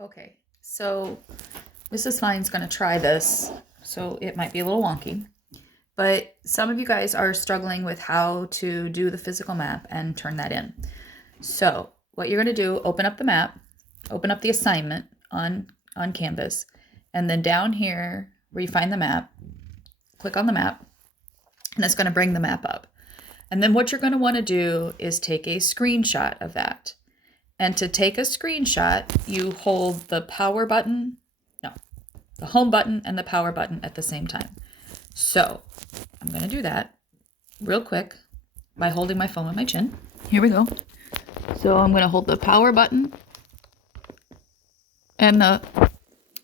Okay, so Mrs. Fine's going to try this, so it might be a little wonky. But some of you guys are struggling with how to do the physical map and turn that in. So what you're going to do, open up the map, open up the assignment on Canvas, and then down here where you find the map, click on the map, and it's going to bring the map up. And then what you're going to want to do is take a screenshot of that. And to take a screenshot, you hold the power button, no, the home button and the power button at the same time. So I'm going to do that real quick by holding my phone on my chin. Here we go. So I'm going to hold the power button and the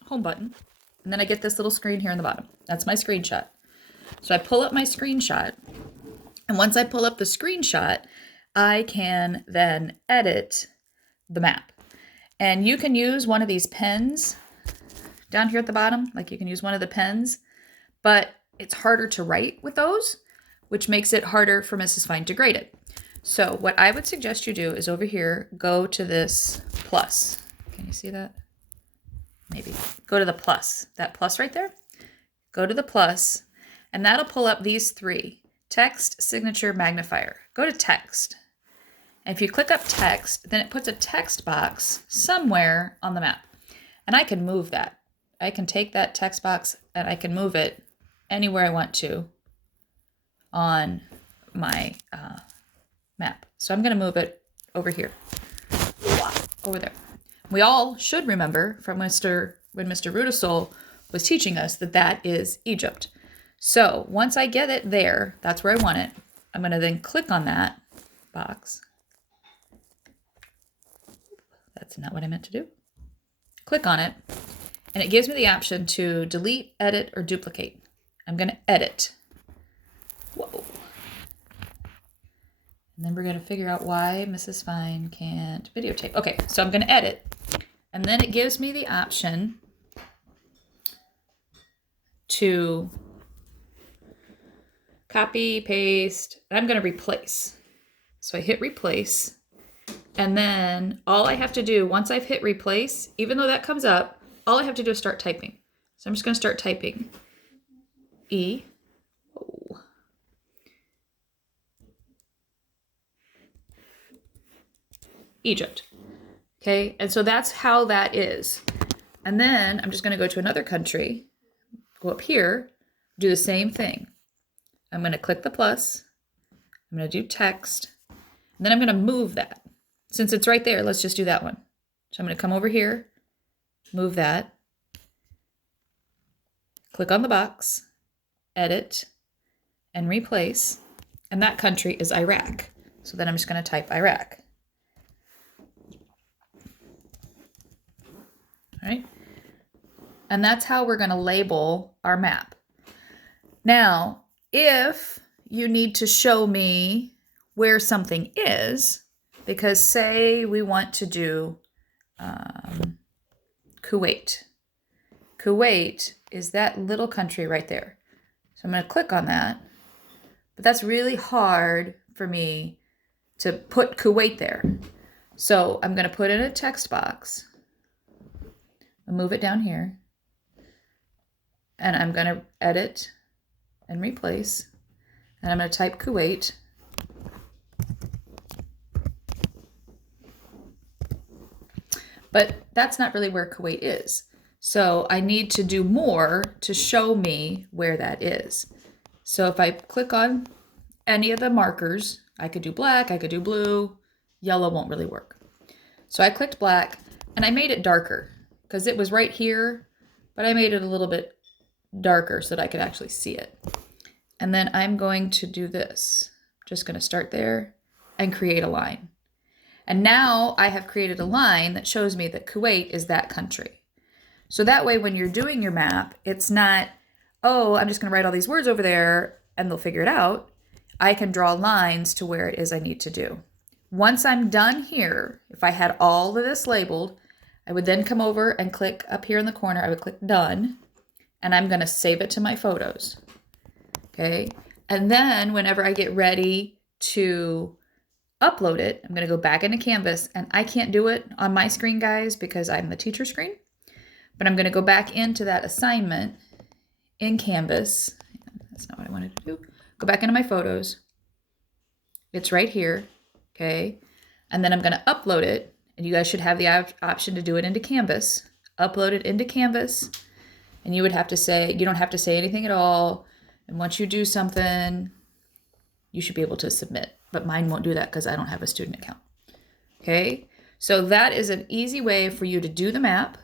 home button. And then I get this little screen here in the bottom. That's my screenshot. So I pull up my screenshot. And once I pull up the screenshot, I can then edit the map. And you can use one of these pens down here at the bottom, like you can use one of the pens, but it's harder to write with those, which makes it harder for Mrs. Fine to grade it. So what I would suggest you do is over here, go to this plus. Can you see that? Maybe. Go to the plus, that plus right there. Go to the plus, and that'll pull up these three: text, signature, magnifier. Go to text. And if you click up text, then it puts a text box somewhere on the map. And I can move that. I can take that text box and I can move it anywhere I want to on my map. So I'm going to move it over here, over there. We all should remember from when Mr. Rudisol was teaching us that that is Egypt. So once I get it there, that's where I want it. I'm going to then click on that box. That's not what I meant to do. Click on it, and it gives me the option to delete, edit, or duplicate. I'm going to edit. Whoa. And then we're going to figure out why Mrs. Fine can't videotape. Okay, so I'm going to edit, and then it gives me the option to copy, paste, and I'm going to replace. So I hit replace. And then all I have to do, once I've hit replace, even though that comes up, all I have to do is start typing. So I'm just going to start typing. Egypt. Okay, and so that's how that is. And then I'm just going to go to another country, go up here, do the same thing. I'm going to click the plus. I'm going to do text. And then I'm going to move that. Since it's right there, let's just do that one. So I'm going to come over here, move that, click on the box, edit, and replace. And that country is Iraq. So then I'm just going to type Iraq. All right. And that's how we're going to label our map. Now, if you need to show me where something is, because say we want to do Kuwait. Kuwait is that little country right there. So I'm going to click on that. But that's really hard for me to put Kuwait there. So I'm going to put in a text box. I'll move it down here. And I'm going to edit and replace. And I'm going to type Kuwait. But that's not really where Kuwait is. So I need to do more to show me where that is. So if I click on any of the markers, I could do black, I could do blue, yellow won't really work. So I clicked black and I made it darker because it was right here, but I made it a little bit darker so that I could actually see it. And then I'm going to do this. Just going to start there and create a line. And now I have created a line that shows me that Kuwait is that country. So that way when you're doing your map, it's not, oh, I'm just going to write all these words over there and they'll figure it out. I can draw lines to where it is I need to do. Once I'm done here, if I had all of this labeled, I would then come over and click up here in the corner. I would click done, and I'm going to save it to my photos. Okay. And then whenever I get ready to upload it. I'm going to go back into Canvas, and I can't do it on my screen, guys, because I'm the teacher screen. But I'm going to go back into that assignment in Canvas. That's not what I wanted to do. Go back into my photos. It's right here, okay? And then I'm going to upload it, and you guys should have the option to do it into Canvas. Upload it into Canvas, and you would have to say, you don't have to say anything at all. And once you do something, you should be able to submit. But mine won't do that because I don't have a student account. Okay, so that is an easy way for you to do the map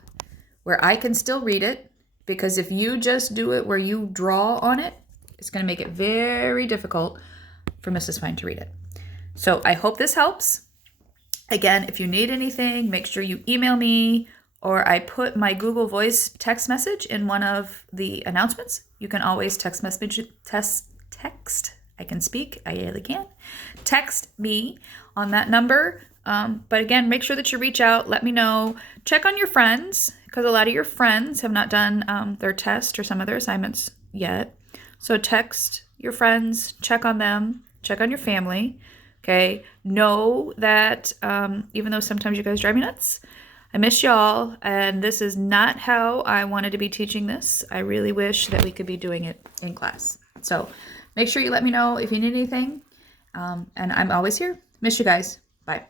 where I can still read it, because if you just do it where you draw on it, it's going to make it very difficult for Mrs. Fine to read it. So I hope this helps. Again, if you need anything, make sure you email me, or I put my Google Voice text message in one of the announcements. You can always text message, I can speak, I really can. Text me on that number. But again, make sure that you reach out, let me know. Check on your friends, because a lot of your friends have not done their test or some of their assignments yet. So text your friends, check on them, check on your family. Okay, know that even though sometimes you guys drive me nuts, I miss y'all, and this is not how I wanted to be teaching this. I really wish that we could be doing it in class. So make sure you let me know if you need anything, and I'm always here. Miss you guys. Bye.